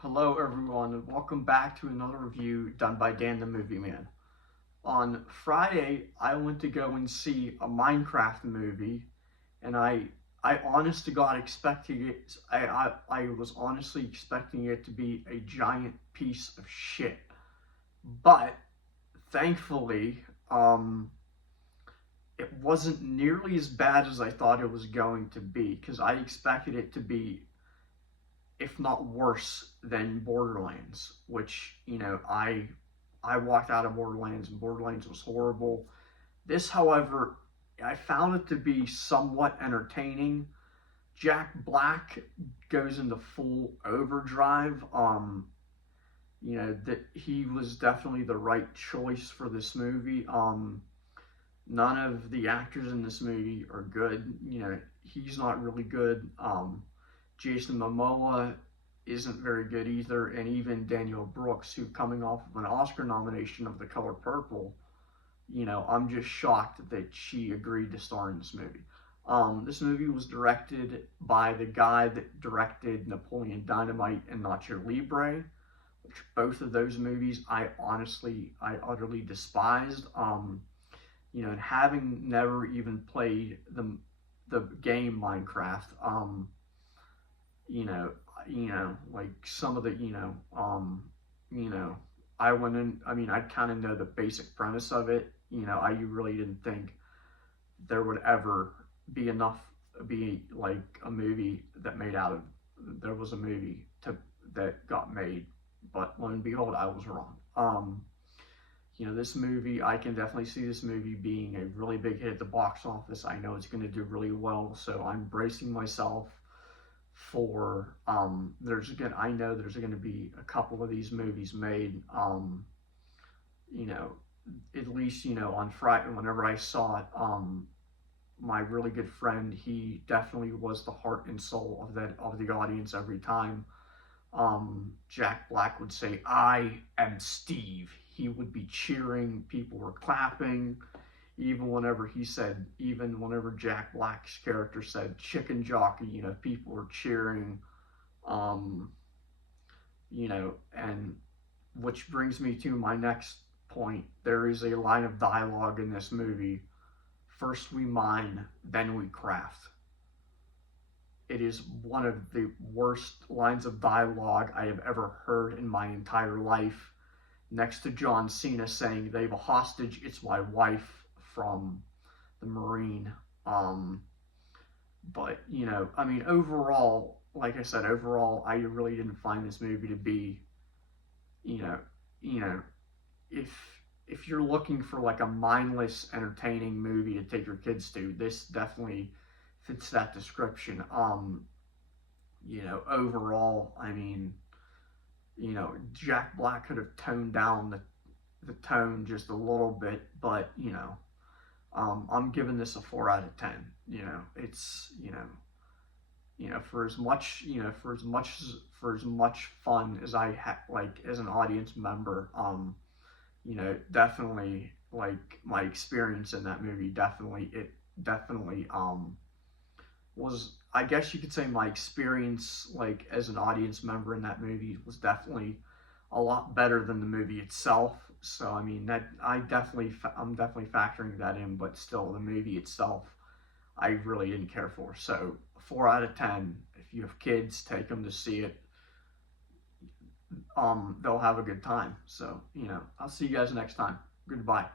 Hello, everyone, and welcome back to another review done by Dan the Movie Man. On Friday, I went to go and see a Minecraft movie, and I honest to God expecting it. I was honestly expecting it to be a giant piece of shit, but thankfully, it wasn't nearly as bad as I thought it was going to be. Because I expected it to be, if not worse than Borderlands, which I walked out of Borderlands and Borderlands was horrible. This, however, I found it to be somewhat entertaining. Jack Black goes into full overdrive. That he was definitely the right choice for this movie. None of the actors in this movie are good. He's not really good. Jason Momoa isn't very good either, and even Daniel Brooks, who coming off of an Oscar nomination of The Color Purple, I'm just shocked that she agreed to star in this movie. This movie was directed by the guy that directed Napoleon Dynamite and Nacho Libre, which both of those movies I utterly despised. And having never even played the game Minecraft, you know, like some of the, you know, I went in. I mean, I kind of know the basic premise of it. I really didn't think there would ever be like a movie that made out of. There was a movie that got made, but lo and behold, I was wrong. This movie, I can definitely see this movie being a really big hit at the box office. I know it's going to do really well, so I'm bracing myself for I know there's going to be a couple of these movies made. You know, at least on Friday whenever I saw it, my really good friend, he definitely was the heart and soul of the audience every time. Jack Black would say, "I am Steve." He would be cheering. People were clapping. Even whenever Jack Black's character said chicken jockey, people were cheering. Um, and which brings me to my next point. There is a line of dialogue in this movie: first we mine, then we craft. It is one of the worst lines of dialogue I have ever heard in my entire life. Next to John Cena saying they have a hostage, it's my wife from the Marine. Um, but I mean, overall, like I said, overall, I really didn't find this movie to be, you know, you know, if if you're looking for like a mindless, entertaining movie to take your kids to, this definitely fits that description. Overall, I mean, Jack Black could have toned down the tone just a little bit, but I'm giving this a 4 out of 10. It's for as much for as much fun as I had like as an audience member. Definitely like my experience in that movie. Definitely was, I guess you could say, my experience like as an audience member in that movie was definitely a lot better than the movie itself. So I mean that I'm definitely factoring that in, but still the movie itself I really didn't care for. So 4 out of 10. If you have kids, take them to see it. They'll have a good time. So I'll see you guys next time. Goodbye.